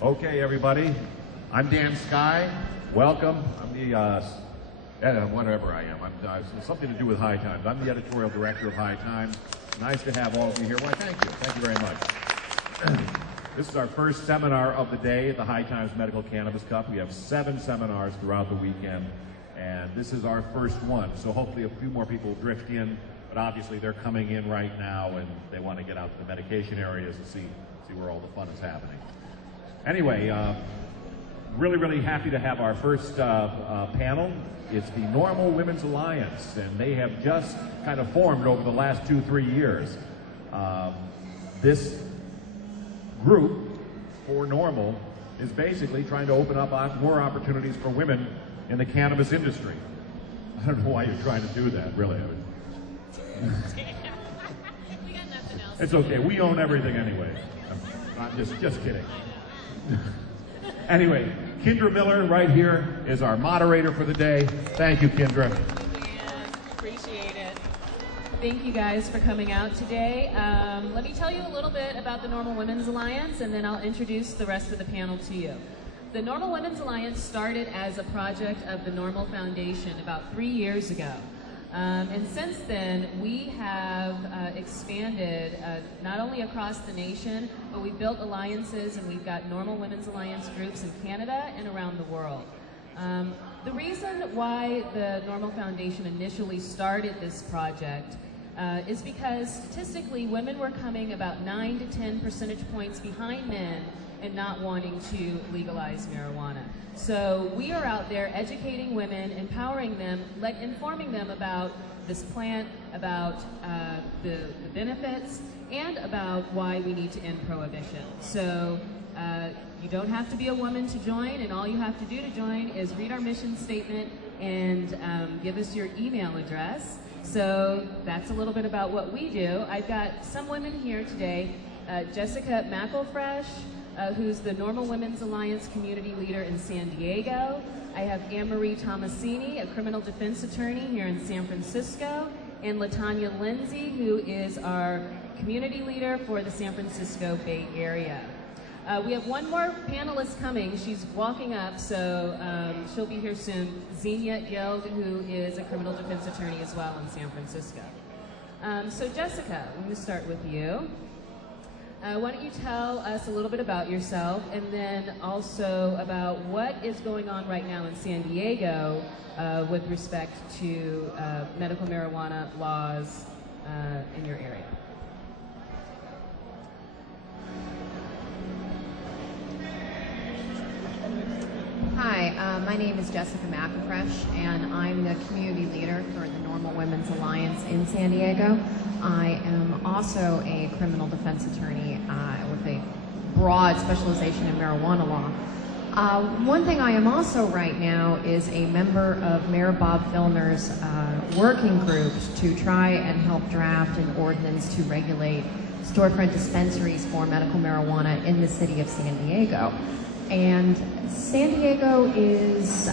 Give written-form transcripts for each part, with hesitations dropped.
Okay, everybody. I'm Dan Skye. Welcome. I'm the, whatever I am. It's something to do with High Times. I'm the editorial director of High Times. Nice to have all of you here. Why, thank you. Thank you very much. This is our first seminar of the day at the High Times Medical Cannabis Cup. We have 7 seminars throughout the weekend, and this is our first one. So hopefully a few more people will drift in, but obviously they're coming in right now, and they want to get out to the medication areas and see where all the fun is happening. Anyway, really happy to have our first panel. It's the NORML Women's Alliance, and they have just kind of formed over the last 2-3 years. This group for NORML is basically trying to open up more opportunities for women in the cannabis industry. I don't know why you're trying to do that, really. It's okay. We own everything anyway. I'm just kidding. Anyway, Kendra Miller right here is our moderator for the day. Thank you, Kendra. Appreciate it. Thank you guys for coming out today. Let me tell you a little bit about the NORML Women's Alliance, and then I'll introduce the rest of the panel to you. The NORML Women's Alliance started as a project of the NORML Foundation about 3 years ago. And since then, we have expanded not only across the nation, but we've built alliances, and we've got NORML Women's Alliance groups in Canada and around the world. The reason why the NORML Foundation initially started this project is because statistically, women were coming about 9 to 10 percentage points behind men and not wanting to legalize marijuana. So we are out there educating women, empowering them, informing them about this plant, about the benefits, and about why we need to end prohibition. So you don't have to be a woman to join, and all you have to do to join is read our mission statement and give us your email address. So that's a little bit about what we do. I've got some women here today. Jessica McElfresh, who's the NORML Women's Alliance community leader in San Diego. I have Anne-Marie Tomasini, a criminal defense attorney here in San Francisco, and LaTanya Lindsay, who is our community leader for the San Francisco Bay Area. We have one more panelist coming. She's walking up, so she'll be here soon. Xenia Yeld, who is a criminal defense attorney as well in San Francisco. So Jessica, I'm going to start with you. Why don't you tell us a little bit about yourself, and then also about what is going on right now in San Diego with respect to medical marijuana laws in your area. Hi, my name is Jessica McElfresh, and I'm the community leader for the NORML Women's Alliance in San Diego. I am also a criminal defense attorney with a broad specialization in marijuana law. One thing I am also right now is a member of Mayor Bob Filner's working group to try and help draft an ordinance to regulate storefront dispensaries for medical marijuana in the city of San Diego. And San Diego is,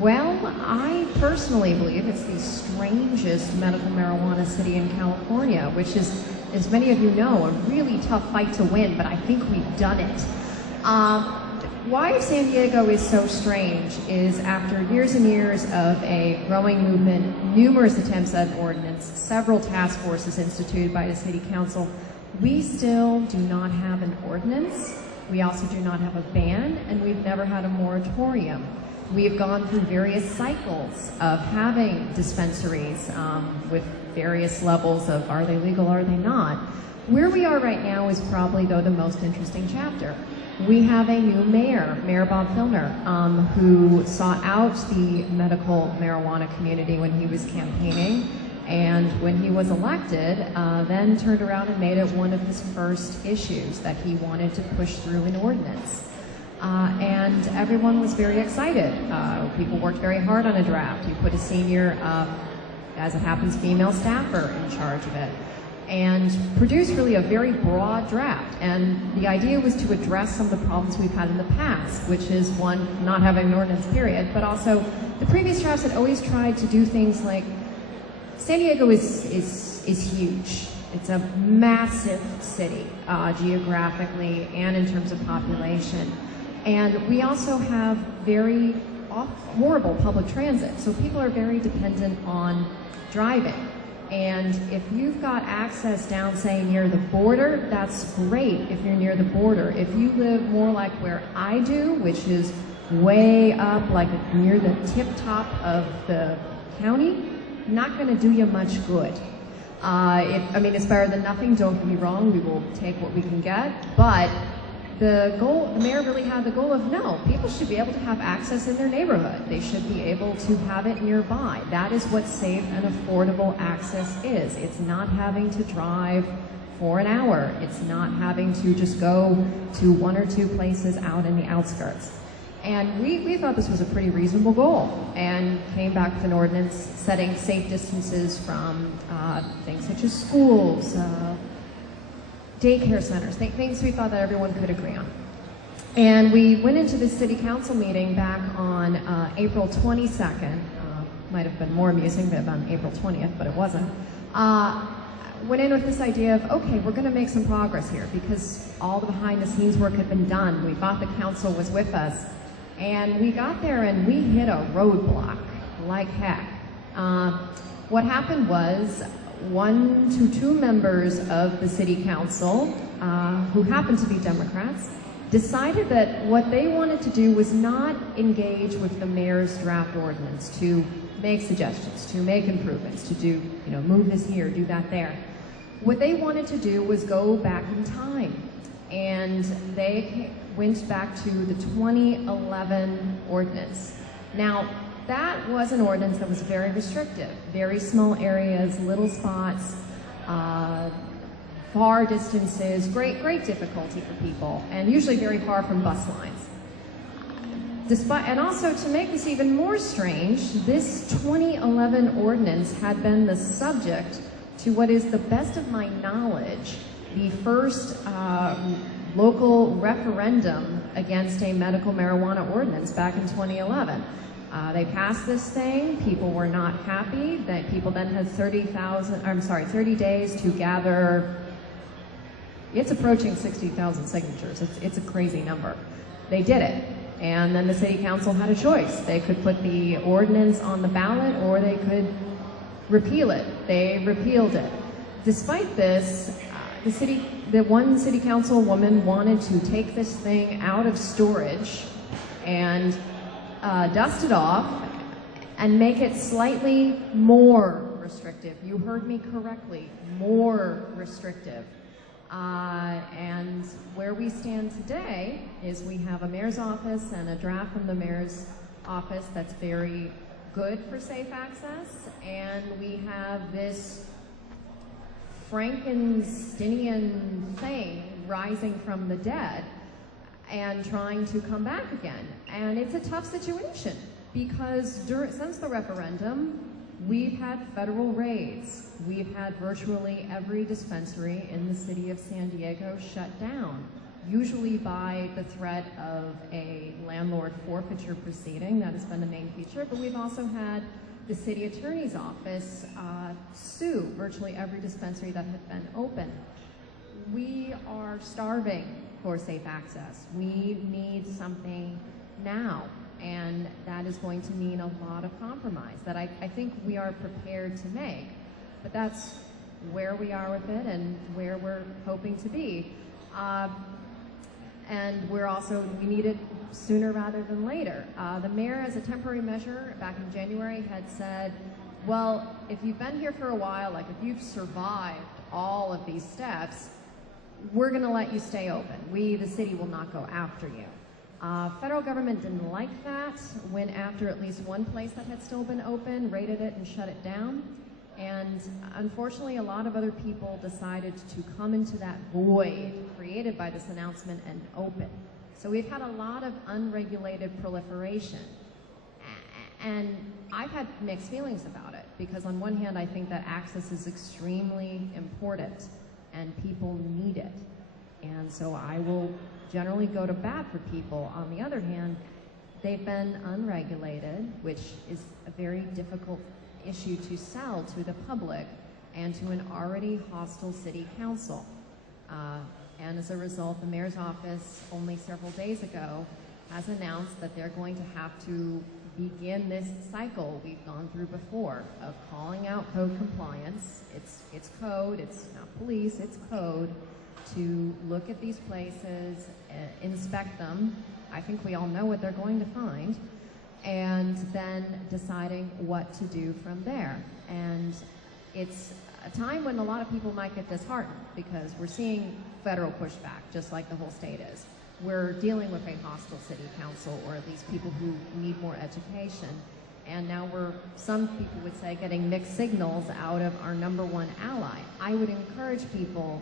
well, I personally believe it's the strangest medical marijuana city in California, which is, as many of you know, a really tough fight to win, but I think we've done it. Why San Diego is so strange is after years and years of a growing movement, numerous attempts at an ordinance, several task forces instituted by the city council, we still do not have an ordinance. We also do not have a ban, and we've never had a moratorium. We've gone through various cycles of having dispensaries with various levels of are they legal, are they not. Where we are right now is probably, though, the most interesting chapter. We have a new mayor, Mayor Bob Filner, who sought out the medical marijuana community when he was campaigning, and when he was elected, then turned around and made it one of his first issues that he wanted to push through an ordinance. And everyone was very excited. People worked very hard on a draft. He put a senior, as it happens, female staffer in charge of it, and produced really a very broad draft. And the idea was to address some of the problems we've had in the past, which is, one, not having an ordinance period, but also the previous drafts had always tried to do things like, San Diego is huge. It's a massive city, geographically and in terms of population. And we also have very horrible public transit, so people are very dependent on driving. And if you've got access down, say, near the border, that's great if you're near the border. If you live more like where I do, which is way up, like near the tip top of the county, not going to do you much good. I mean, it's better than nothing, don't get me wrong, we will take what we can get, but the mayor really had the goal of, no, people should be able to have access in their neighborhood. They should be able to have it nearby. That is what safe and affordable access is. It's not having to drive for an hour. It's not having to just go to one or two places out in the outskirts. And we thought this was a pretty reasonable goal, and came back with an ordinance setting safe distances from things such as schools, daycare centers, things we thought that everyone could agree on. And we went into the city council meeting back on April 22nd, might have been more amusing than on April 20th, but it wasn't. Went in with this idea of, okay, we're going to make some progress here because all the behind the scenes work had been done. We thought the council was with us. And we got there and we hit a roadblock like heck. What happened was 1 to 2 members of the city council, who happened to be Democrats, decided that what they wanted to do was not engage with the mayor's draft ordinance to make suggestions, to make improvements, to do, move this here, do that there. What they wanted to do was go back in time. And they went back to the 2011 ordinance. Now, that was an ordinance that was very restrictive, very small areas, little spots, far distances, great difficulty for people, and usually very far from bus lines. And also, to make this even more strange, this 2011 ordinance had been the subject to what is, the best of my knowledge, the first local referendum against a medical marijuana ordinance back in 2011. They passed this thing, people were not happy, that people then had 30 days to gather, it's approaching 60,000 signatures, it's a crazy number. They did it, and then the city council had a choice. They could put the ordinance on the ballot or they could repeal it. They repealed it. Despite this, the one city council woman wanted to take this thing out of storage and dust it off and make it slightly more restrictive. You heard me correctly, more restrictive. And where we stand today is we have a mayor's office and a draft from the mayor's office that's very good for safe access, and we have this Frankensteinian thing rising from the dead and trying to come back again. And it's a tough situation because since the referendum, we've had federal raids. We've had virtually every dispensary in the city of San Diego shut down, usually by the threat of a landlord forfeiture proceeding. That has been the main feature, but we've also had the city attorney's office sue virtually every dispensary that had been open. We are starving for safe access. We need something now, and that is going to mean a lot of compromise that I think we are prepared to make, but that's where we are with it and where we're hoping to be. And we need it sooner rather than later. The mayor, as a temporary measure back in January, had said, well, if you've been here for a while, like if you've survived all of these steps, we're gonna let you stay open. We, the city, will not go after you. Federal government didn't like that, went after at least one place that had still been open, raided it and shut it down. And unfortunately, a lot of other people decided to come into that void created by this announcement and open. So we've had a lot of unregulated proliferation. And I've had mixed feelings about it, because on one hand, I think that access is extremely important and people need it. And so I will generally go to bat for people. On the other hand, they've been unregulated, which is a very difficult issue to sell to the public. and to an already hostile city council. And as a result, the mayor's office only several days ago has announced that they're going to have to begin this cycle we've gone through before of calling out code compliance. It's code, it's not police, it's code, to look at these places, inspect them. I think we all know what they're going to find, and then deciding what to do from there. And it's a time when a lot of people might get disheartened because we're seeing federal pushback, just like the whole state is. We're dealing with a hostile city council, or at least people who need more education. And now we're, some people would say, getting mixed signals out of our #1 ally. I would encourage people,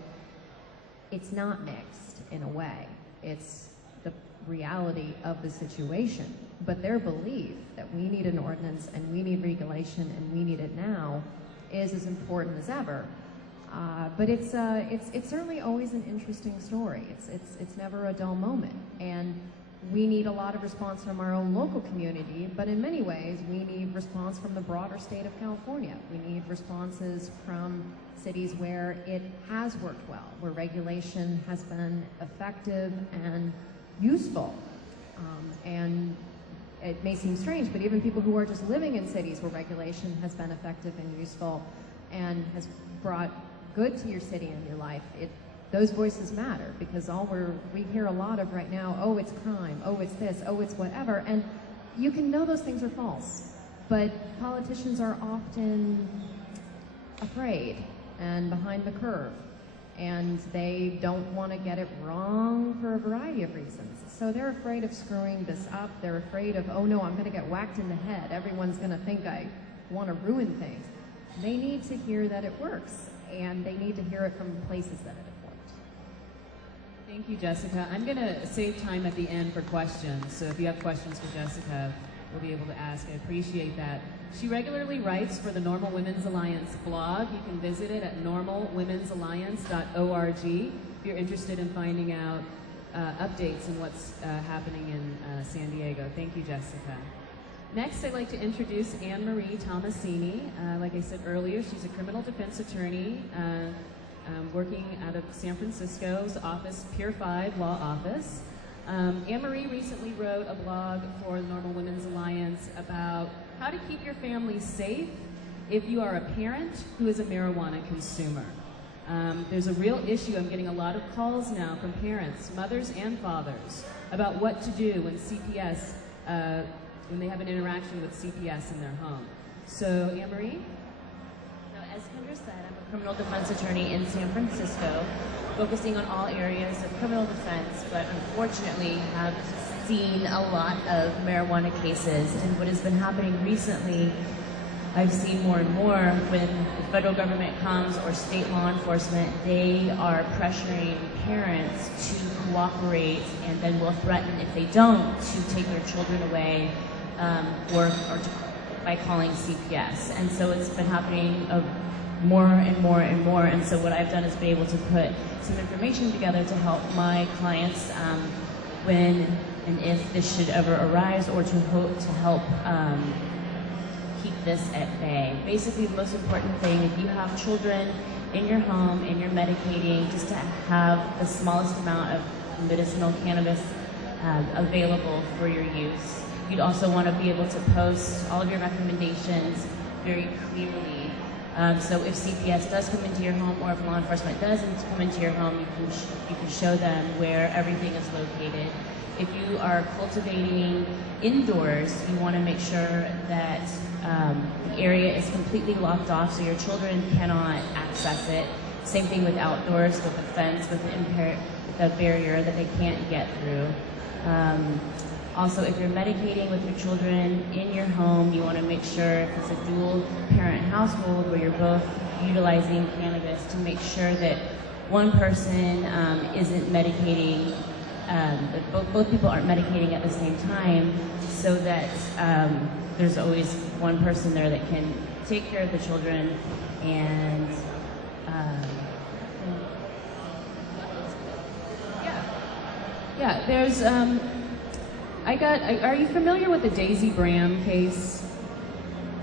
it's not mixed in a way. It's the reality of the situation. But their belief that we need an ordinance and we need regulation and we need it now is as important as ever. But it's certainly always an interesting story. It's never a dull moment. And we need a lot of response from our own local community, but in many ways we need response from the broader state of California. We need responses from cities where it has worked well, where regulation has been effective and useful. And it may seem strange, but even people who are just living in cities where regulation has been effective and useful and has brought good to your city and your life, those voices matter, because we hear a lot of right now, oh, it's crime, oh, it's this, oh, it's whatever, and you can know those things are false, but politicians are often afraid and behind the curve, and they don't want to get it wrong for a variety of reasons. So they're afraid of screwing this up. They're afraid of, oh no, I'm going to get whacked in the head. Everyone's going to think I want to ruin things. They need to hear that it works, and they need to hear it from places that it worked. Thank you, Jessica. I'm going to save time at the end for questions, so if you have questions for Jessica, we'll be able to ask. I appreciate that. She regularly writes for the NORML Women's Alliance blog. You can visit it at normalwomen'salliance.org if you're interested in finding out updates on what's happening in San Diego. Thank you, Jessica. Next, I'd like to introduce Anne Marie Tomasini. Like I said earlier, she's a criminal defense attorney working out of San Francisco's office, Pier 5 Law Office. Anne Marie recently wrote a blog for the NORML Women's Alliance about how to keep your family safe if you are a parent who is a marijuana consumer. There's a real issue. I'm getting a lot of calls now from parents, mothers and fathers, about what to do when CPS, when they have an interaction with CPS in their home. So, Anne Marie? So, as Kendra said, I'm a criminal defense attorney in San Francisco, focusing on all areas of criminal defense, but unfortunately have seen a lot of marijuana cases. And what has been happening recently, I've seen more and more when the federal government comes or state law enforcement, they are pressuring parents to cooperate and then will threaten if they don't to take their children away by calling CPS. And so it's been happening more and more and more. And so what I've done is be able to put some information together to help my clients when and if this should ever arise, or to help keep this at bay. Basically, the most important thing, if you have children in your home and you're medicating, just to have the smallest amount of medicinal cannabis available for your use. You'd also want to be able to post all of your recommendations very clearly. So if CPS does come into your home, or if law enforcement doesn't come into your home, you can show them where everything is located. If you are cultivating indoors, you want to make sure that the area is completely locked off so your children cannot access it. Same thing with outdoors, with a fence, with a barrier that they can't get through. Also, if you're medicating with your children in your home, you want to make sure, if it's a dual parent household where you're both utilizing cannabis, to make sure that one person isn't medicating, that both people aren't medicating at the same time, so that there's always one person there that can take care of the children and yeah, there's are you familiar with the Daisy Bram case?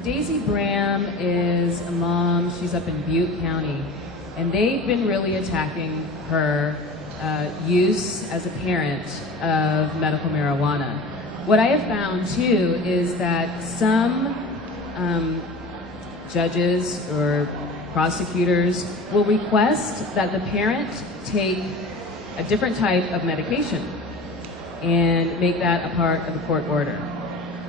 Daisy Bram is a mom. She's up in Butte County, and they've been really attacking her use as a parent of medical marijuana. What I have found too is that some judges or prosecutors will request that the parent take a different type of medication and make that a part of a court order.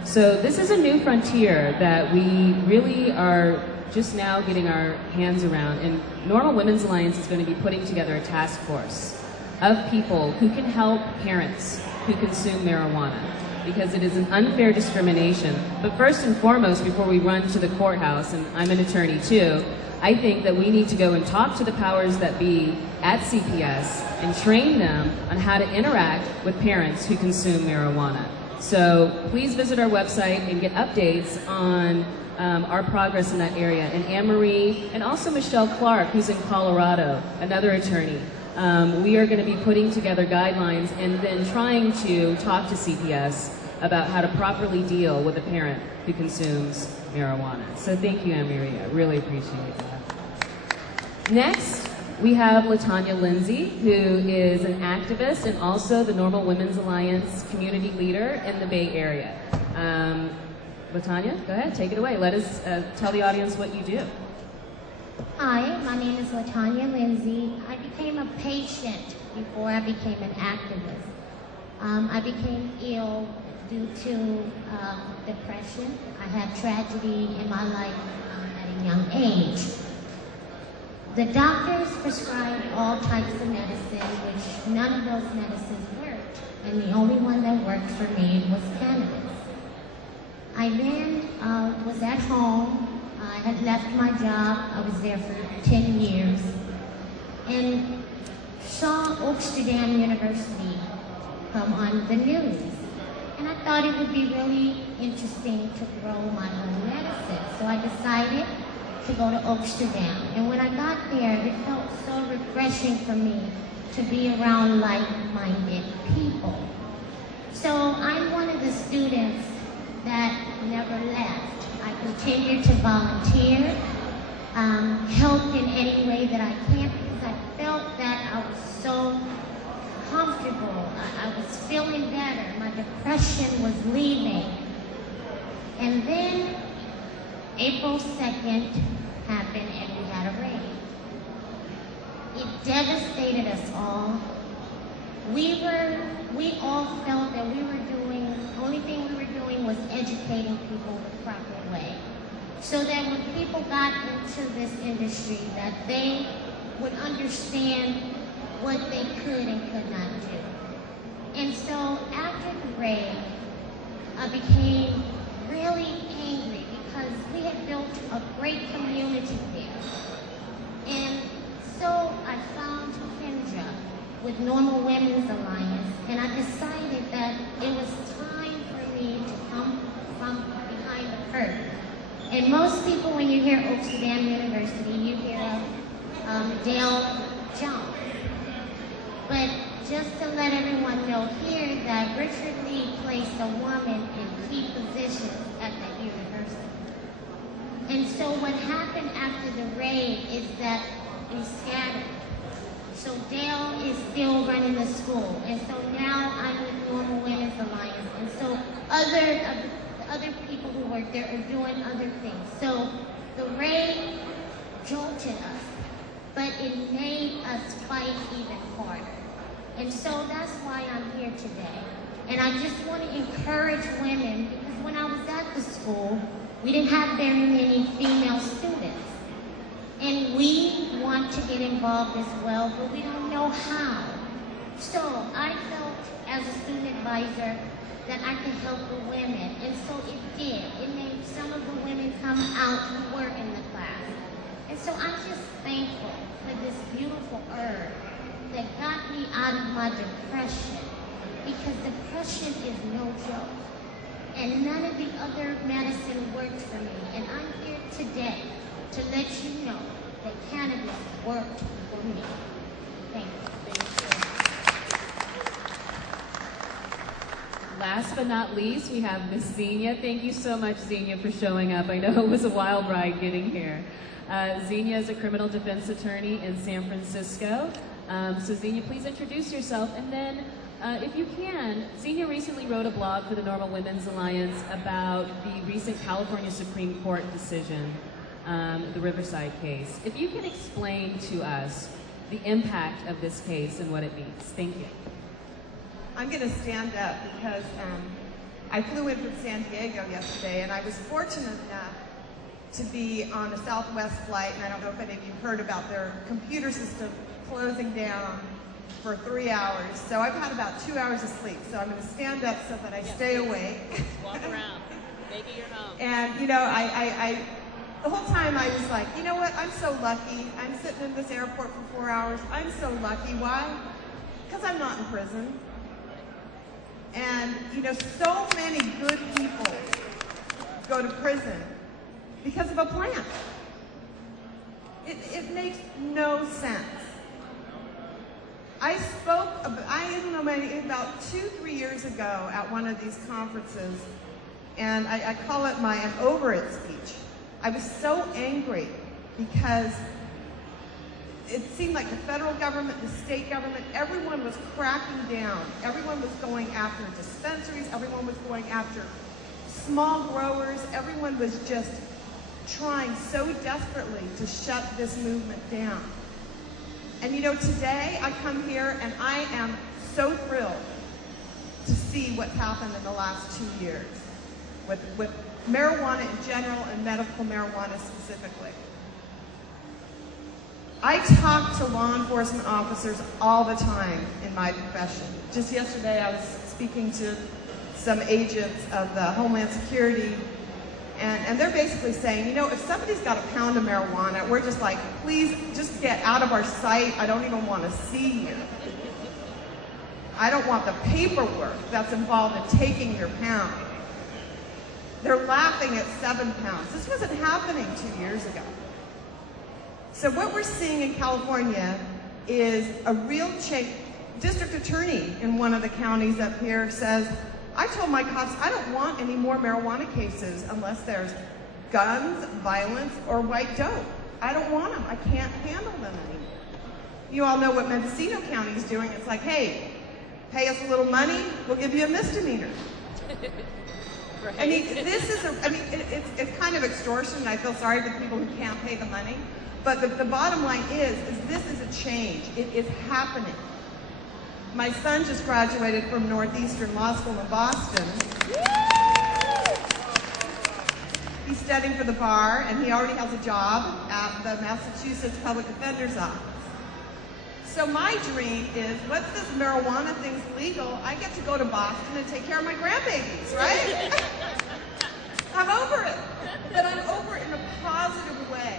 So this is a new frontier that we really are just now getting our hands around, and NORML Women's Alliance is going to be putting together a task force of people who can help parents who consume marijuana, because it is an unfair discrimination. But first and foremost, before we run to the courthouse, and I'm an attorney too, I think that we need to go and talk to the powers that be at CPS and train them on how to interact with parents who consume marijuana. So please visit our website and get updates on our progress in that area. And Anne-Marie, and also Michelle Clark, who's in Colorado, another attorney. We are going to be putting together guidelines and then trying to talk to CPS about how to properly deal with a parent who consumes marijuana. So thank you, Anne-Marie. I really appreciate that. Next, we have LaTanya Lindsay, who is an activist and also the NORML Women's Alliance community leader in the Bay Area. LaTanya, go ahead, take it away. Let us tell the audience what you do. Hi, my name is LaTanya Lindsay. I became a patient before I became an activist. I became ill due to depression. I had tragedy in my life at a young age. The doctors prescribed all types of medicine, which none of those medicines worked, and the only one that worked for me was cannabis. I then was at home. I had left my job. I was there for 10 years, and saw Oaksterdam University come on the news. And I thought it would be really interesting to grow my own medicine. So I decided to go to Oaksterdam. And when I got there, it felt so refreshing for me to be around like-minded people. So I'm one of the students that never left. I continue to volunteer, help in any way that I can, because I felt that I was so comfortable. I was feeling better. My depression was leaving. And then April 2nd happened and we had a raid. It devastated us all. We all felt that the only thing we were doing was educating people the proper way. So that when people got into this industry, that they would understand what they could and could not do. And so after the raid, I became really angry because we had built a great community there. And so I found Kendra with NORML Women's Alliance, and I decided that it was time for me to come from behind the curtain. And most people, when you hear Oaksterdam University, you hear of Dale Jones. But just to let everyone know here that Richard Lee placed a woman in key positions at that university. And so what happened after the raid is that we scattered. So Dale is still running the school. And so now I'm with NORML Women's Alliance. And so other people who work there are doing other things. So the raid jolted us, but it made us fight even harder. And so that's why I'm here today. And I just want to encourage women, because when I was at the school, we didn't have very many female students. And we want to get involved as well, but we don't know how. So I felt as a student advisor that I could help the women. And so it did. It made some of the women come out who were in the class. And so I'm just thankful for this beautiful herb that got me out of my depression, because depression is no joke. And none of the other medicine worked for me. And I'm here today to let you know that cannabis worked for me. Thank you. Last last but not least, we have Miss Xenia. Thank you so much, Xenia, for showing up. I know it was a wild ride getting here. Xenia is a criminal defense attorney in San Francisco. So Xenia, please introduce yourself. And then, if you can, Xenia recently wrote a blog for the NORML Women's Alliance about the recent California Supreme Court decision, the Riverside case. If you can explain to us the impact of this case and what it means. Thank you. I'm going to stand up because I flew in from San Diego yesterday, and I was fortunate enough to be on a Southwest flight, and I don't know if any of you heard about their computer system closing down for 3 hours. So I've had about 2 hours of sleep, so I'm going to stand up so that I stay awake. Walk around. Make it your home. And, you know, the whole time I was like, you know what, I'm so lucky. I'm sitting in this airport for 4 hours. I'm so lucky. Why? Because I'm not in prison. And, you know, so many good people go to prison because of a plan. It makes no sense. I spoke, I don't know, about 2-3 years ago at one of these conferences, and I call it my I'm over it speech. I was so angry because it seemed like the federal government, the state government, everyone was cracking down. Everyone was going after dispensaries. Everyone was going after small growers. Everyone was just trying so desperately to shut this movement down. And you know, today I come here and I am so thrilled to see what's happened in the last 2 years with marijuana in general and medical marijuana specifically. I talk to law enforcement officers all the time in my profession. Just yesterday I was speaking to some agents of the Homeland Security, and they're basically saying, you know, if somebody's got a pound of marijuana, we're just like, please just get out of our sight. I don't even want to see you. I don't want the paperwork that's involved in taking your pound. They're laughing at 7 pounds. This wasn't happening 2 years ago. So what we're seeing in California is a real change. District attorney in one of the counties up here says, I told my cops I don't want any more marijuana cases unless there's guns, violence, or white dope. I don't want them. I can't handle them anymore. You all know what Mendocino County is doing. It's like, hey, pay us a little money, we'll give you a misdemeanor. Right. I mean, it's kind of extortion, and I feel sorry for the people who can't pay the money. But the bottom line is this is a change. It is happening. My son just graduated from Northeastern Law School in Boston. He's studying for the bar, and he already has a job at the Massachusetts Public Defender's Office. So my dream is, once this marijuana thing's legal, I get to go to Boston and take care of my grandbabies, right? I'm over it. But I'm over it in a positive way.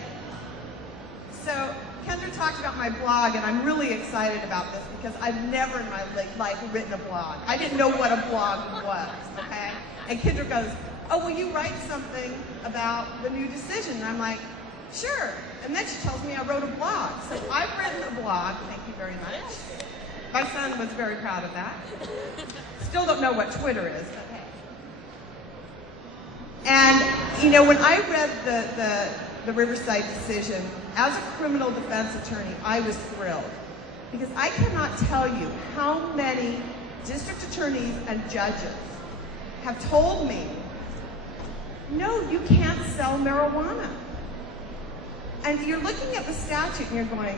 So Kendra talked about my blog, and I'm really excited about this because I've never in my life written a blog. I didn't know what a blog was, okay? And Kendra goes, oh, will you write something about the new decision? And I'm like, sure. And then she tells me I wrote a blog. So I've written a blog, thank you very much. My son was very proud of that. Still don't know what Twitter is, okay. And, you know, when I read the Riverside decision, as a criminal defense attorney, I was thrilled. Because I cannot tell you how many district attorneys and judges have told me, no, you can't sell marijuana. And you're looking at the statute and you're going,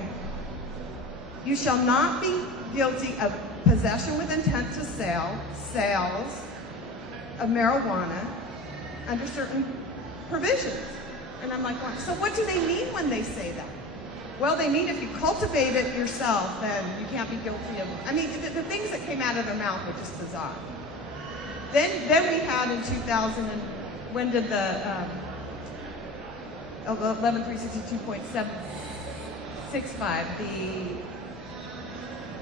you shall not be guilty of possession with intent to sell, sales of marijuana under certain provisions. And I'm like, so what do they mean when they say that? Well, they mean if you cultivate it yourself, then you can't be guilty of it. I mean, the things that came out of their mouth were just bizarre. Then we had in 2000, when did the 11362.765,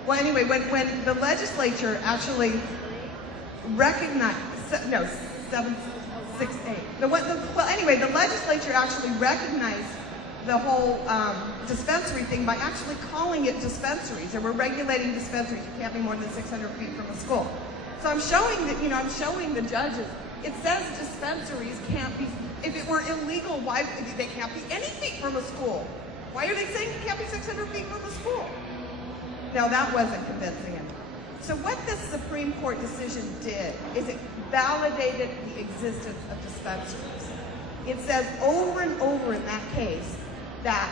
well, anyway, when the legislature actually recognized, no, 768. Well, anyway, the legislature actually recognized the whole dispensary thing by actually calling it dispensaries. They were regulating dispensaries. You can't be more than 600 feet from a school. So I'm showing that, I'm showing the judges. It says dispensaries can't be, if it were illegal, why, they can't be any feet from a school. Why are they saying it can't be 600 feet from a school? No, that wasn't convincing enough. So what this Supreme Court decision did is it validated the existence of dispensaries. It says over and over in that case that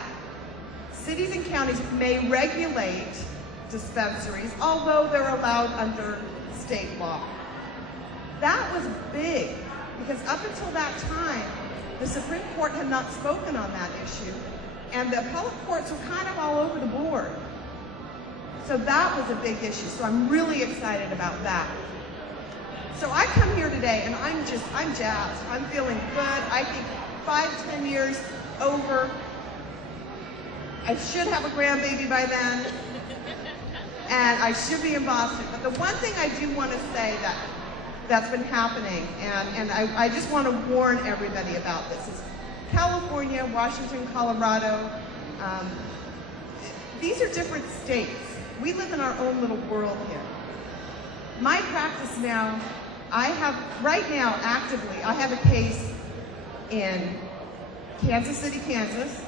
cities and counties may regulate dispensaries, although they're allowed under state law. That was big, because up until that time, the Supreme Court had not spoken on that issue, and the appellate courts were kind of all over the board. So that was a big issue, so I'm really excited about that. So I come here today, and I'm jazzed. I'm feeling good. I think 5-10 years over. I should have a grandbaby by then, and I should be in Boston. But the one thing I do want to say that's been happening, and I just want to warn everybody about this, is California, Washington, Colorado, these are different states. We live in our own little world here. My practice now, right now, actively, I have a case in Kansas City, Kansas,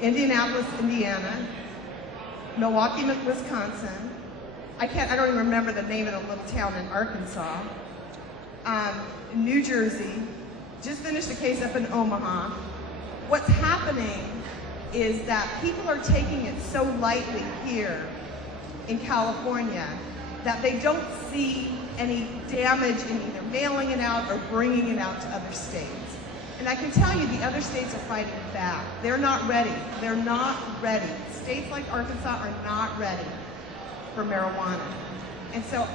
Indianapolis, Indiana, Milwaukee, Wisconsin. I don't even remember the name of the little town in Arkansas. New Jersey. Just finished a case up in Omaha. What's happening is that people are taking it so lightly here in California that they don't see any damage in either mailing it out or bringing it out to other states. And I can tell you the other states are fighting back. They're not ready. They're not ready. States like Arkansas are not ready for marijuana. And so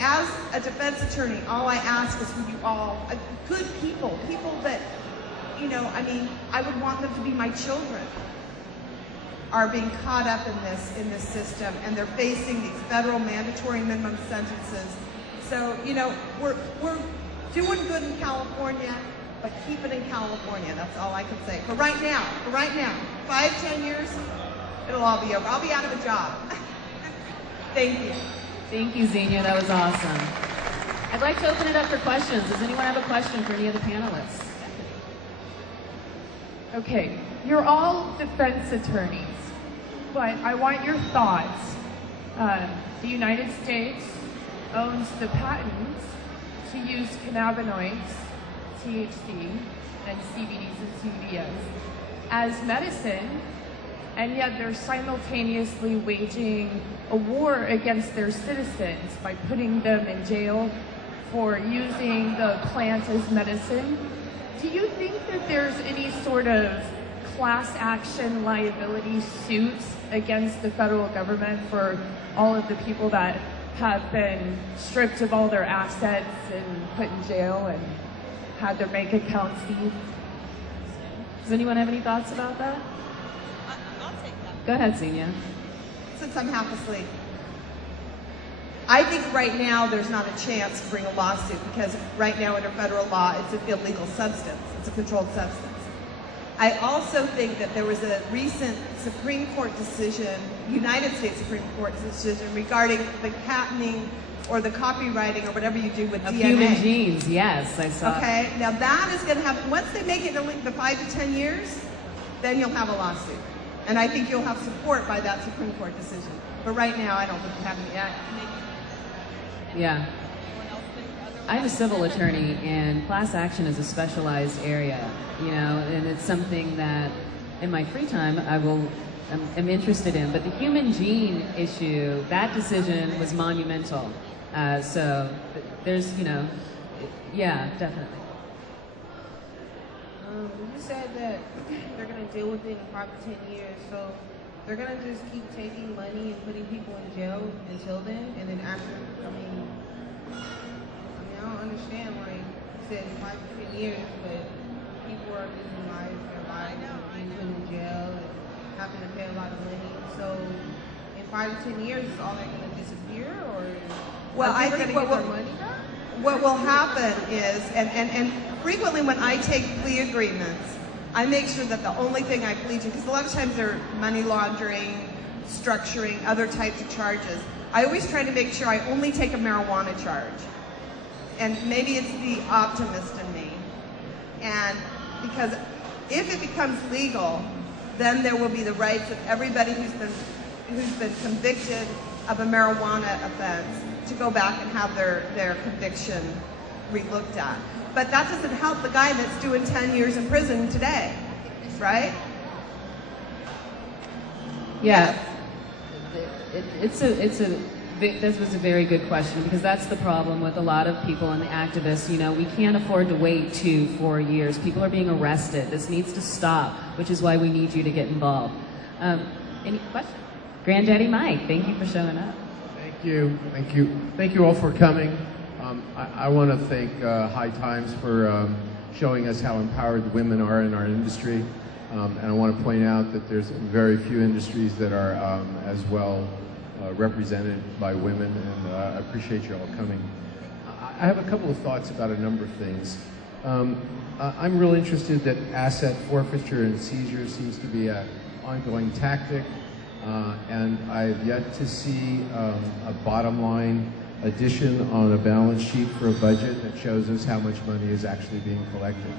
as a defense attorney, all I ask is for you all, good people that, I would want them to be my children, are being caught up in this system, and they're facing these federal mandatory minimum sentences. So, we're doing good in California, but keep it in California. That's all I can say. For right now, 5-10 years, it'll all be over. I'll be out of a job. Thank you. Thank you, Xenia. That was awesome. I'd like to open it up for questions. Does anyone have a question for any of the panelists? Okay, you're all defense attorneys, but I want your thoughts. The United States owns the patents to use cannabinoids, THC, and CBDs and CBDs as medicine, and yet they're simultaneously waging a war against their citizens by putting them in jail for using the plant as medicine. Do you think that there's any sort of class action liability suits against the federal government for all of the people that have been stripped of all their assets and put in jail and had their bank accounts seized? Does anyone have any thoughts about that? I'll take that. Go ahead, Xenia. Since I'm half asleep. I think right now there's not a chance to bring a lawsuit because right now under federal law it's an illegal substance. It's a controlled substance. I also think that there was a recent Supreme Court decision, United States Supreme Court decision regarding the patenting or the copywriting or whatever you do with Of DNA. human genes, yes, I saw. Okay, now that is going to have, once they make it the 5 to 10 years, then you'll have a lawsuit. And I think you'll have support by that Supreme Court decision. But right now, I don't think we have any yet. Yeah. I'm a civil attorney, and class action is a specialized area, and it's something that in my free time I'm interested in. But the human gene issue, that decision was monumental. So there's, yeah, definitely. You said that they're going to deal with it in 5 to 10 years, so they're going to just keep taking money and putting people in jail until then, and then after, I don't understand why you said 5 to 10 years, but people are losing their lives and being put in jail and having to pay a lot of money. So in 5 to 10 years, is all they're going to disappear, or Well, are I they think going to get their money back? what will happen is, and frequently when I take plea agreements, I make sure that the only thing I plead to, because a lot of times they're money laundering, structuring, other types of charges. I always try to make sure I only take a marijuana charge. And maybe it's the optimist in me. And because if it becomes legal, then there will be the rights of everybody who's been convicted of a marijuana offense to go back and have their conviction re-looked at. But that doesn't help the guy that's doing 10 years in prison today, right? Yeah, this was a very good question, because that's the problem with a lot of people and the activists. You know, we can't afford to wait 2-4 years. People are being arrested. This needs to stop, which is why we need you to get involved. Any questions? Granddaddy Mike, thank you for showing up. Thank you. Thank you. Thank you all for coming. I want to thank High Times for showing us how empowered women are in our industry. And I want to point out that there's very few industries that are as well represented by women, and I appreciate you all coming. I have a couple of thoughts about a number of things. I'm real interested that asset forfeiture and seizure seems to be an ongoing tactic, and I've yet to see a bottom line addition on a balance sheet for a budget that shows us how much money is actually being collected.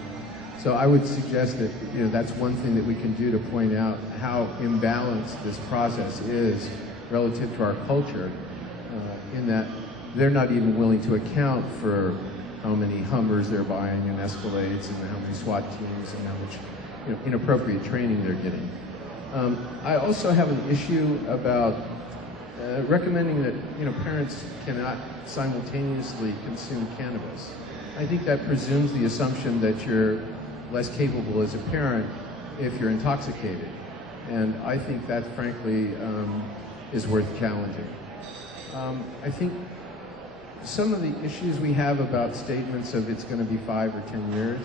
So I would suggest that that's one thing that we can do to point out how imbalanced this process is relative to our culture, in that they're not even willing to account for how many Hummers they're buying and Escalades and how many SWAT teams and how much inappropriate training they're getting. I also have an issue about recommending that parents cannot simultaneously consume cannabis. I think that presumes the assumption that you're less capable as a parent if you're intoxicated, and I think that frankly is worth challenging. I think some of the issues we have about statements of it's going to be 5 or 10 years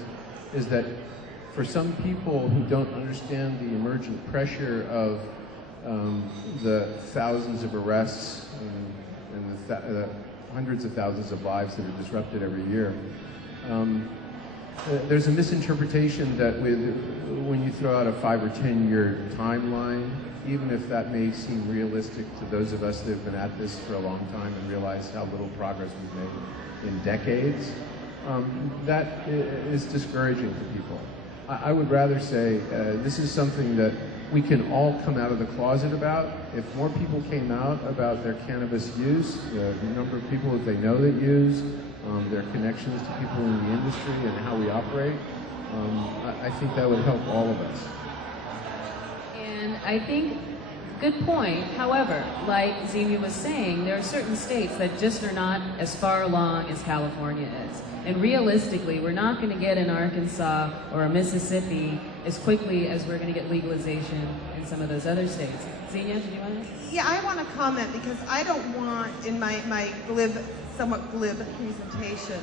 is that for some people who don't understand the emergent pressure of the thousands of arrests and the hundreds of thousands of lives that are disrupted every year, there's a misinterpretation that when you throw out a 5 or 10 year timeline, even if that may seem realistic to those of us that have been at this for a long time and realize how little progress we've made in decades, that is discouraging to people. I would rather say this is something that we can all come out of the closet about. If more people came out about their cannabis use, the number of people that they know that use, their connections to people in the industry and how we operate, I think that would help all of us. And I think, good point. However, like Zemi was saying, there are certain states that just are not as far along as California is. And realistically, we're not going to get in Arkansas or Mississippi as quickly as we're going to get legalization in some of those other states. Xenia, did you want to? Yeah, I want to comment because I don't want, in my somewhat glib presentation,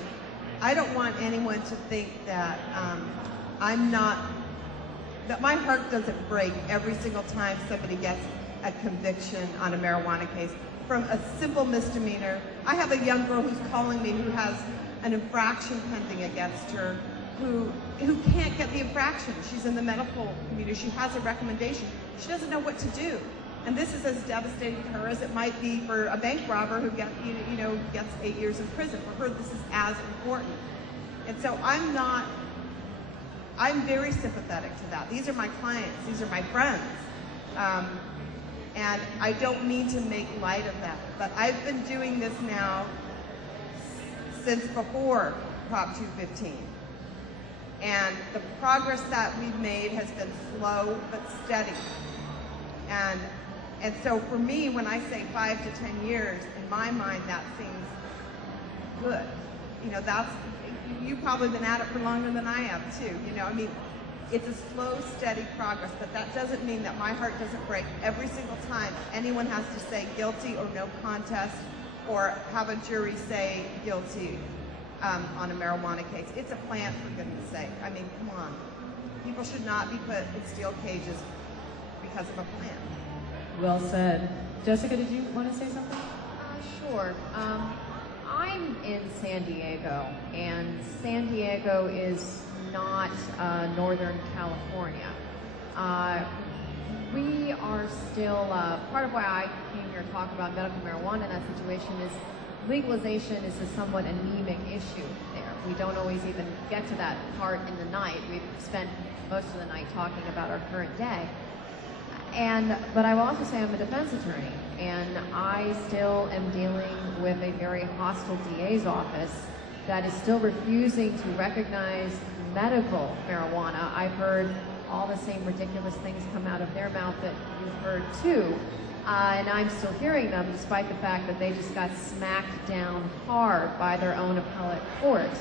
I don't want anyone to think that that my heart doesn't break every single time somebody gets a conviction on a marijuana case from a simple misdemeanor. I have a young girl who's calling me who has an infraction pending against her, who can't get the infraction. She's in the medical community. She has a recommendation. She doesn't know what to do. And this is as devastating to her as it might be for a bank robber who gets 8 years in prison. For her, this is as important. And so I'm very sympathetic to that. These are my clients. These are my friends. And I don't mean to make light of that. But I've been doing this now since before Prop 215. And the progress that we've made has been slow but steady. And so for me, when I say 5 to 10 years, in my mind, that seems good. You've probably been at it for longer than I have too. It's a slow, steady progress, but that doesn't mean that my heart doesn't break every single time anyone has to say guilty or no contest or have a jury say guilty on a marijuana case. It's a plan, for goodness sake. I mean, come on. People should not be put in steel cages because of a plan. Well said. Jessica, did you want to say something? Sure. I'm in San Diego, and San Diego is not Northern California. We are still, part of why I came here to talk about medical marijuana in that situation is legalization is a somewhat anemic issue there. We don't always even get to that part in the night. We've spent most of the night talking about our current day. But I will also say I'm a defense attorney, and I still am dealing with a very hostile DA's office that is still refusing to recognize medical marijuana. I've heard all the same ridiculous things come out of their mouth that you've heard too, and I'm still hearing them despite the fact that they just got smacked down hard by their own appellate court.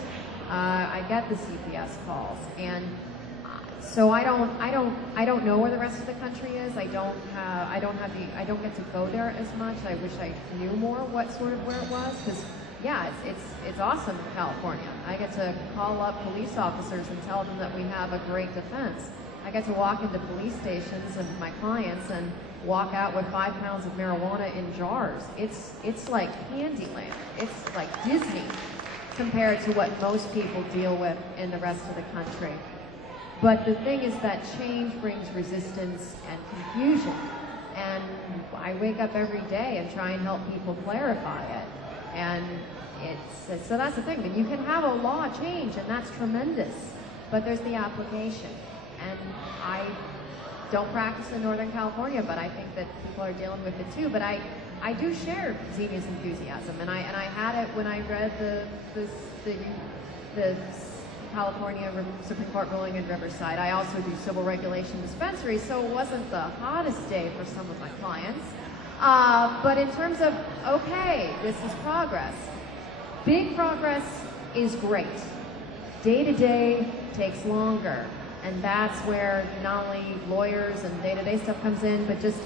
I get the CPS calls, and so I don't know where the rest of the country is. I don't get to go there as much. I wish I knew more where it was, because yeah, it's awesome in California. I get to call up police officers and tell them that we have a great defense. I get to walk into police stations and my clients and walk out with 5 pounds of marijuana in jars. It's like Candyland. It's like Disney compared to what most people deal with in the rest of the country. But the thing is that change brings resistance and confusion. And I wake up every day and try and help people clarify it. And so that's the thing. But you can have a law change, and that's tremendous. But there's the application. And I don't practice in Northern California, but I think that people are dealing with it too. But I do share Xenia's enthusiasm, and I had it when I read the California Supreme Court ruling in Riverside. I also do civil regulation dispensaries, so it wasn't the hottest day for some of my clients. But in terms of, okay, this is progress. Big progress is great. Day to day takes longer. And that's where not only lawyers and day-to-day stuff comes in, but just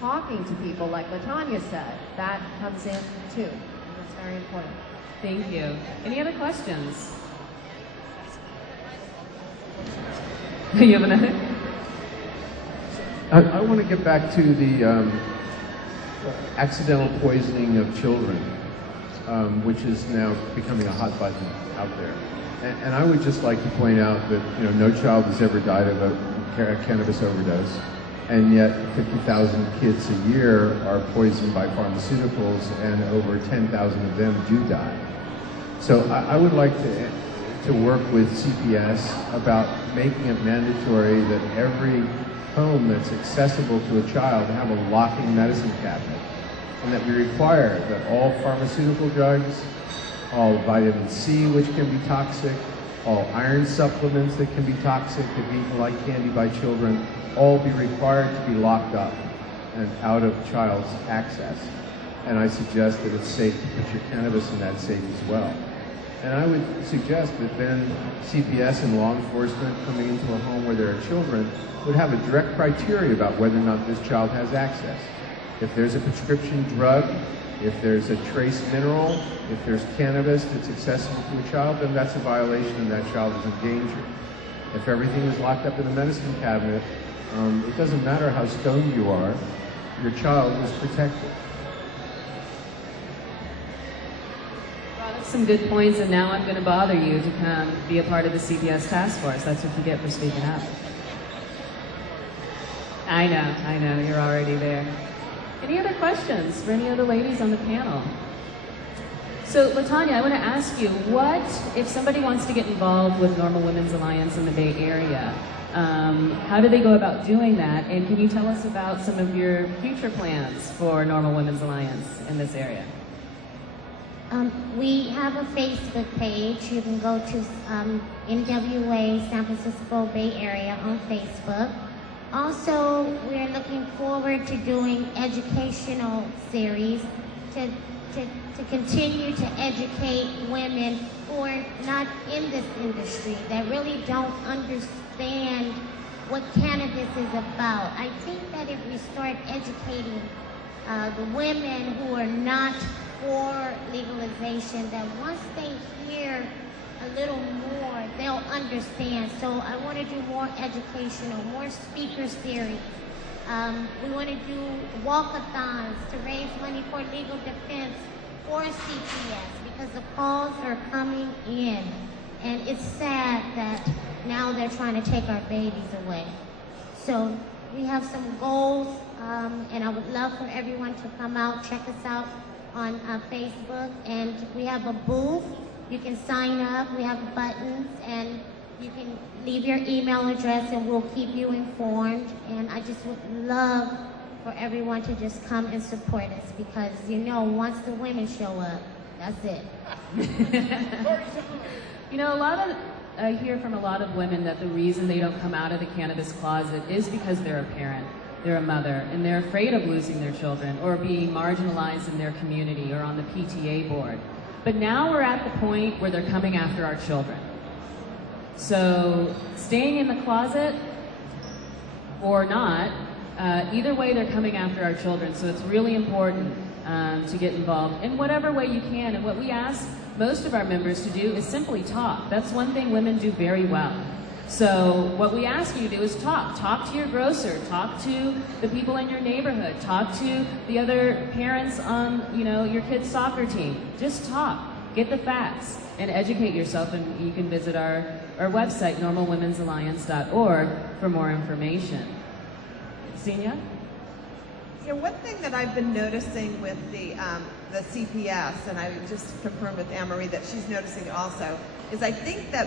talking to people, like LaTanya said, that comes in too. And that's very important. Thank you. Any other questions? You have another? I want to get back to the accidental poisoning of children, which is now becoming a hot button out there. And I would just like to point out that no child has ever died of a cannabis overdose, and yet 50,000 kids a year are poisoned by pharmaceuticals, and over 10,000 of them do die. So I would like to work with CPS about making it mandatory that every home that's accessible to a child have a locking medicine cabinet, and that we require that all pharmaceutical drugs, all vitamin C, which can be toxic, all iron supplements that can be toxic if eaten like candy by children, all be required to be locked up and out of child's access. And I suggest that it's safe to put your cannabis in that safe as well. And I would suggest that then CPS and law enforcement coming into a home where there are children would have a direct criteria about whether or not this child has access. If there's a prescription drug, if there's a trace mineral, if there's cannabis that's accessible to a child, then that's a violation and that child is in danger. If everything is locked up in the medicine cabinet, it doesn't matter how stoned you are, your child is protected. Brought up some good points, and now I'm going to bother you to come be a part of the CPS task force. That's what you get for speaking up. I know, you're already there. Any other questions for any other ladies on the panel? So, LaTanya, I want to ask you, what if somebody wants to get involved with NORML Women's Alliance in the Bay Area? How do they go about doing that? And can you tell us about some of your future plans for NORML Women's Alliance in this area? We have a Facebook page. You can go to NWA San Francisco Bay Area on Facebook. Also, we're looking forward to doing educational series to continue to educate women who are not in this industry, that really don't understand what cannabis is about. I think that if we start educating the women who are not for legalization, that once they hear a little more, they'll understand. So I want to do more educational, more speaker series. We want to do walkathons to raise money for legal defense for CPS, because the calls are coming in. And it's sad that now they're trying to take our babies away. So We have some goals, and I would love for everyone to come out, check us out on Facebook, and we have a booth. You can sign up, we have buttons, and you can leave your email address and we'll keep you informed. And I just would love for everyone to just come and support us, because you know, once the women show up, that's it. You know, I hear from a lot of women that the reason they don't come out of the cannabis closet is because they're a parent, they're a mother, and they're afraid of losing their children or being marginalized in their community or on the PTA board. But now we're at the point where they're coming after our children. So staying in the closet or not, either way they're coming after our children. So it's really important to get involved in whatever way you can. And what we ask most of our members to do is simply talk. That's one thing women do very well. So what we ask you to do is talk. Talk to your grocer, talk to the people in your neighborhood, talk to the other parents on, you know, your kid's soccer team. Just talk, get the facts, and educate yourself. And you can visit our website, NORMLWomen'sAlliance.org, for more information. Senia? Yeah, one thing that I've been noticing with the CPS, and I just confirmed with Anne-Marie that she's noticing it also, is I think that,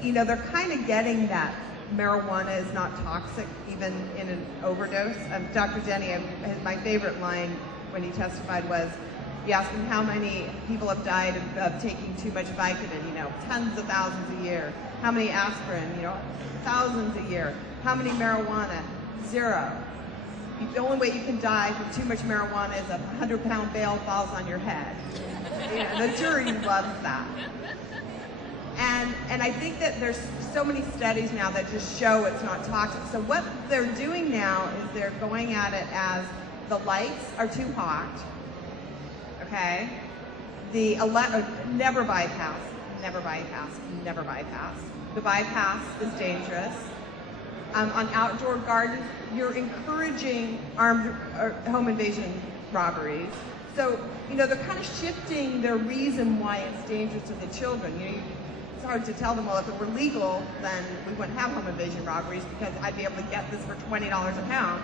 you know, they're kind of getting that marijuana is not toxic even in an overdose. Dr. Denny, my favorite line when he testified was, he asked him how many people have died of taking too much Vicodin, you know, tens of thousands a year. How many aspirin, you know, thousands a year. How many marijuana? 0. The only way you can die from too much marijuana is a 100-pound bale falls on your head. You know, the jury loves that. And I think that there's so many studies now that just show it's not toxic. So what they're doing now is they're going at it as the lights are too hot, okay? The never bypass, never bypass, never bypass. The bypass is dangerous. On outdoor gardens, you're encouraging armed home invasion robberies. So, you know, they're kind of shifting their reason why it's dangerous to the children. You know, it's hard to tell them, well, if it were legal, then we wouldn't have home invasion robberies because I'd be able to get this for $20 a pound.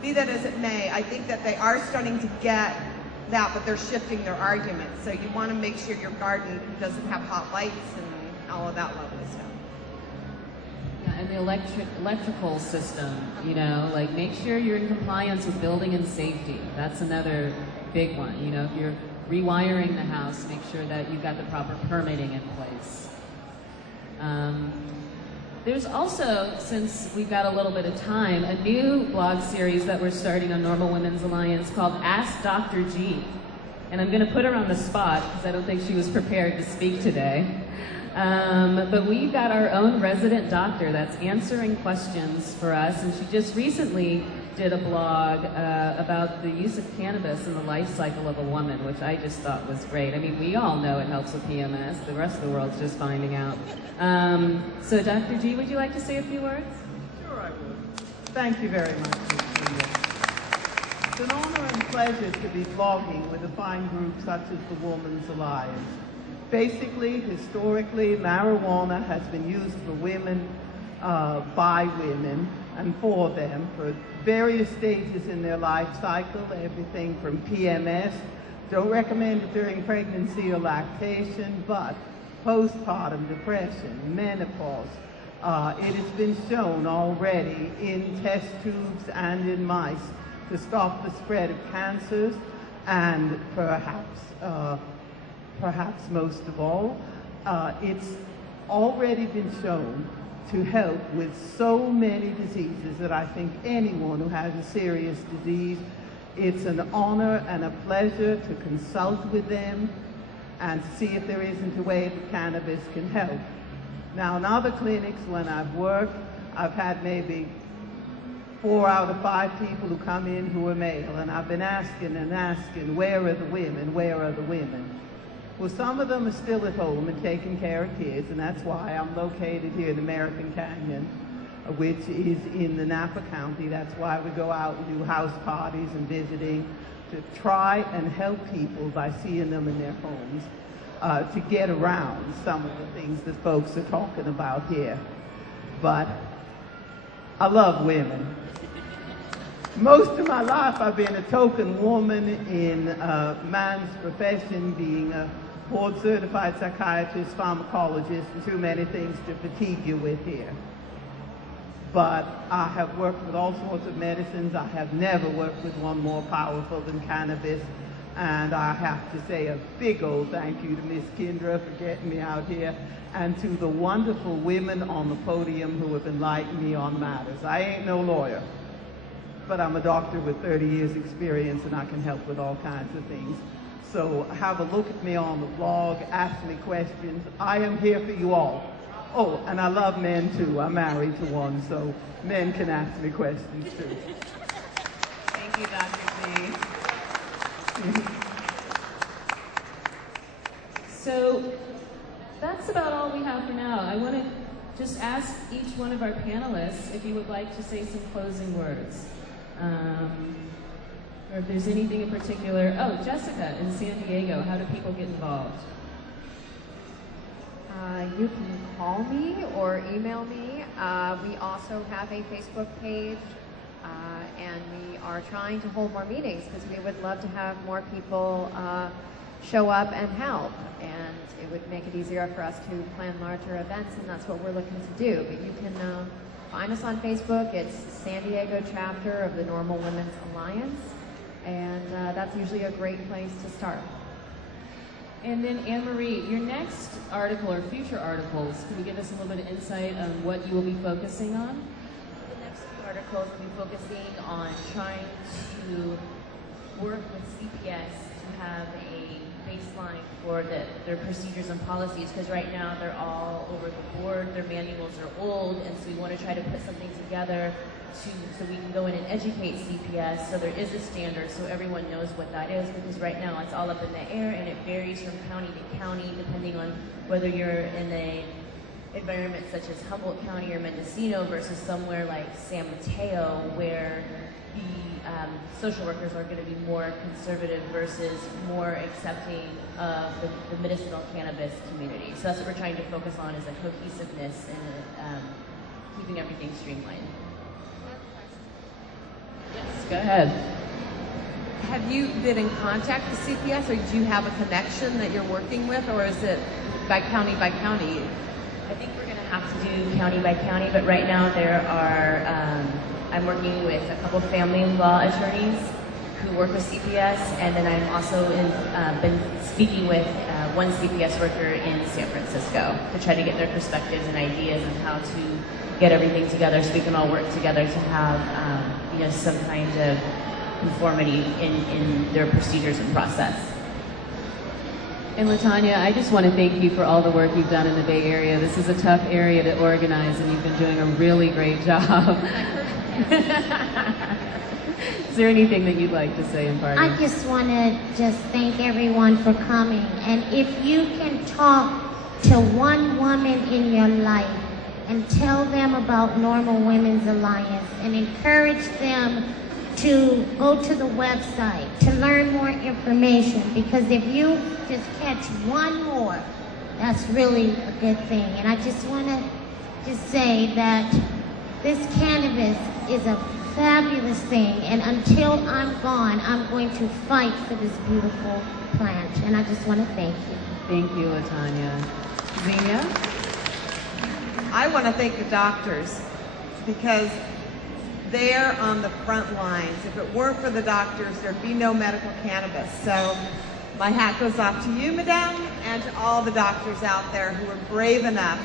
Be that as it may, I think that they are starting to get that, but they're shifting their argument. So you want to make sure your garden doesn't have hot lights and all of that lovely stuff. And the electrical system, you know, like make sure you're in compliance with building and safety. That's another big one. You know, if you're rewiring the house, make sure that you've got the proper permitting in place. There's also, since we've got a little bit of time, a new blog series that we're starting on NORML Women's Alliance called Ask Dr. G. And I'm going to put her on the spot because I don't think she was prepared to speak today. But we've got our own resident doctor that's answering questions for us, and she just recently did a blog about the use of cannabis in the life cycle of a woman, which I just thought was great. I mean, we all know it helps with PMS. The rest of the world's just finding out. So Dr. G, would you like to say a few words? Sure, I would. Thank you very much, Ms. It's an honor and pleasure to be blogging with a fine group such as the Women's Alliance. Basically, historically, marijuana has been used for women, by women, and for them for various stages in their life cycle, everything from PMS, don't recommend it during pregnancy or lactation, but postpartum depression, menopause. It has been shown already in test tubes and in mice to stop the spread of cancers, and perhaps most of all, it's already been shown to help with so many diseases that I think anyone who has a serious disease, it's an honor and a pleasure to consult with them and see if there isn't a way that cannabis can help. Now, in other clinics, when I've worked, I've had maybe 4 out of 5 people who come in who are male, and I've been asking and asking, where are the women, where are the women? Well, some of them are still at home and taking care of kids, and that's why I'm located here in American Canyon, which is in the Napa County. That's why we go out and do house parties and visiting to try and help people by seeing them in their homes to get around some of the things that folks are talking about here. But I love women. Most of my life I've been a token woman in a man's profession, being a board-certified psychiatrist, pharmacologist, and too many things to fatigue you with here. But I have worked with all sorts of medicines. I have never worked with one more powerful than cannabis. And I have to say a big old thank you to Miss Kendra for getting me out here, and to the wonderful women on the podium who have enlightened me on matters. I ain't no lawyer, but I'm a doctor with 30 years experience, and I can help with all kinds of things. So have a look at me on the blog, ask me questions. I am here for you all. Oh, and I love men too. I'm married to one, so men can ask me questions too. Thank you, Dr. Z. So that's about all we have for now. I want to just ask each one of our panelists if you would like to say some closing words. Or if there's anything in particular. Oh, Jessica in San Diego, how do people get involved? You can call me or email me. We also have a Facebook page, and we are trying to hold more meetings because we would love to have more people show up and help. And it would make it easier for us to plan larger events, and that's what we're looking to do. But you can find us on Facebook. It's San Diego chapter of the NORML Women's Alliance, and that's usually a great place to start. And then Anne-Marie, your next article or future articles, can you give us a little bit of insight on what you will be focusing on? The next few articles will be focusing on trying to work with CPS to have a baseline for their procedures and policies, because right now they're all over the board, their manuals are old, and so we want to try to put something together so we can go in and educate CPS so there is a standard so everyone knows what that is, because right now it's all up in the air and it varies from county to county depending on whether you're in a environment such as Humboldt County or Mendocino versus somewhere like San Mateo, where the social workers are going to be more conservative versus more accepting of the medicinal cannabis community. So that's what we're trying to focus on, is a cohesiveness and keeping everything streamlined. Yes, go ahead. Have you been in contact with CPS, or do you have a connection that you're working with, or is it by county by county? I think we're going to have to do county by county, but right now there are, I'm working with a couple family law attorneys who work with CPS, and then I'm also been speaking with one CPS worker in San Francisco to try to get their perspectives and ideas on how to get everything together so we can all work together to have some kind of conformity in their procedures and process. And LaTanya, I just want to thank you for all the work you've done in the Bay Area. This is a tough area to organize, and you've been doing a really great job. Is there anything that you'd like to say in parting? I just want to thank everyone for coming. And if you can talk to one woman in your life and tell them about NORML Women's Alliance and encourage them to go to the website to learn more information, because if you just catch one more, that's really a good thing. And I just want to say that this cannabis is a fabulous thing, and until I'm gone, I'm going to fight for this beautiful plant. And I just want to thank you. Thank you, LaTanya. Xenia? I want to thank the doctors, because they're on the front lines. If it weren't for the doctors, there'd be no medical cannabis. So my hat goes off to you, Madame, and to all the doctors out there who are brave enough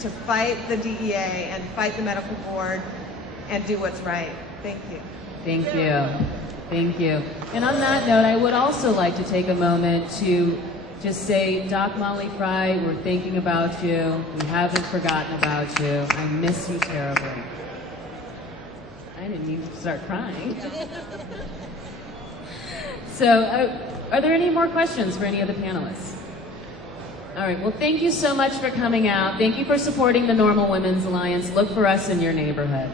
to fight the DEA and fight the medical board and do what's right. Thank you. Thank you. Thank you. And on that note, I would also like to take a moment to just say, Doc Molly Fry, we're thinking about you. We haven't forgotten about you. I miss you terribly. I didn't mean to start crying. So, are there any more questions for any of the panelists? All right, well, thank you so much for coming out. Thank you for supporting the NORML Women's Alliance. Look for us in your neighborhood.